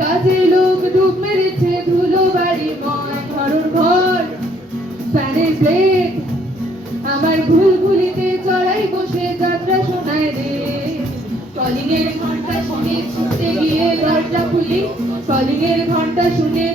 কাজে লোক ডুব মেরেছে ধুলো বাড়ি ময় ঘরর ঘর ফ্যানের ব্লেড আমার ভুলভুলিতে চড়াই বসে যাত্রা শোনায় রে কলিং এর ঘন্টা শুনে ছুটে গিয়ে দরজা খুলি কলিং এর ঘন্টা শুনে